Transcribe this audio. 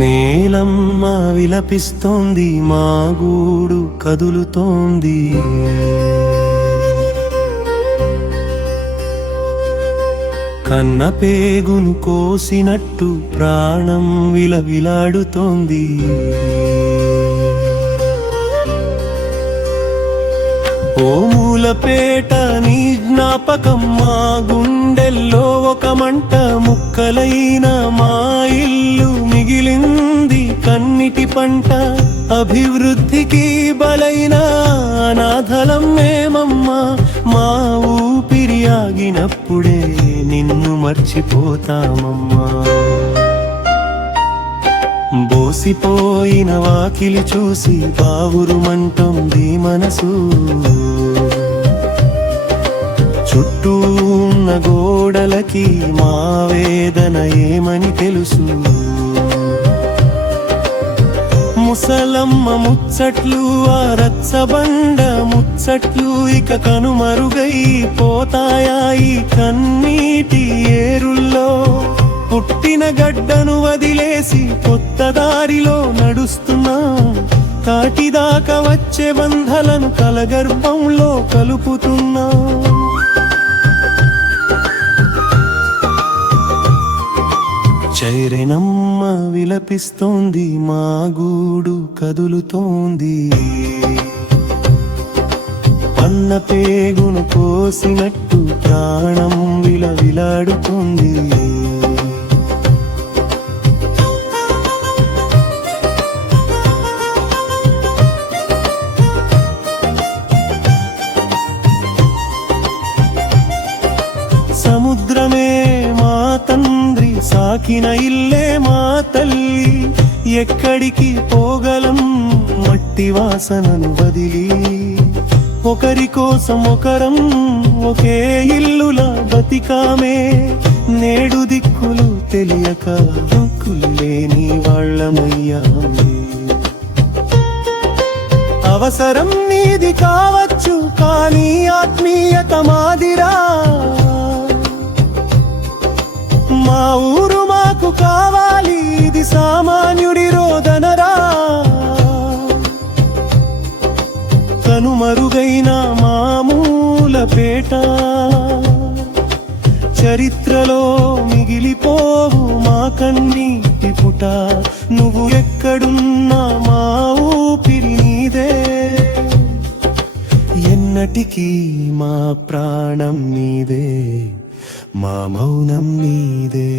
నేలమ్మ విలపిస్తోంది, మా గూడు కదులుతోంది. కన్న పేగును కోసినట్టు ప్రాణం విలవిలాడుతోంది. ఓ మూలపేట నీ జ్ఞాపకం మా గుండెల్లో ఒక మంట. ముక్కలైన మా ఇల్లు మిగిలింది కన్నిటి పంట. అభివృద్ధికి బలైన అనాథలం మేమమ్మా. మా ఊపిరి ఆగినప్పుడే నిన్ను మర్చిపోతామమ్మా. బోసిపోయిన వాకిలి చూసి బావురుమంటోంది మనసు. చుట్టూ ఉన్న గోడలకి మా వేదన ఏమని తెలుసు. ముసలమ్మ ముచ్చట్లు, ఆ రచ్చబండ ముచ్చట్లు ఇక కనుమరుగై పోతాయా ఈ కన్నీటి ఏరుల్లో. పుట్టిన గడ్డను వదిలేసి కొత్త దారిలో నడుస్తున్నా. కాటిదాకా వచ్చే బంధాలను కలగర్భంలో కలుపుతున్నా. చైరెనమ్మ విలపిస్తోంది, మా గూడు కదులుతోంది. అన్న పేగును కోసినట్టు ప్రాణం విలవిలాడుతుంది. సముద్రమే మా తండ్రి, సాకిన ఇల్లే మా తల్లి. ఎక్కడికి పోగలం మట్టి వాసనను వదిలి. ఒకరి కోసం ఒకరం ఒకే ఇల్లులా బతికామే. నేడు దిక్కులు తెలియక దిక్కులు లేని వాళ్ళమయ్యామే. అవసరం నీది కావచ్చు కానీ ఆత్మీయత మాదిరా. మా ఊరు మాకు కావాలి, ఇది సామాన్యుడి రోదనరా. కనుమరుగైన మామూల పేట చరిత్రలో మిగిలిపోవు మా కన్నీటి పుట. నువ్వు ఎక్కడున్నా మా ఊపిరి నీదే. ఎన్నటికీ మా ప్రాణం నీదే, మా మౌనం నీదే.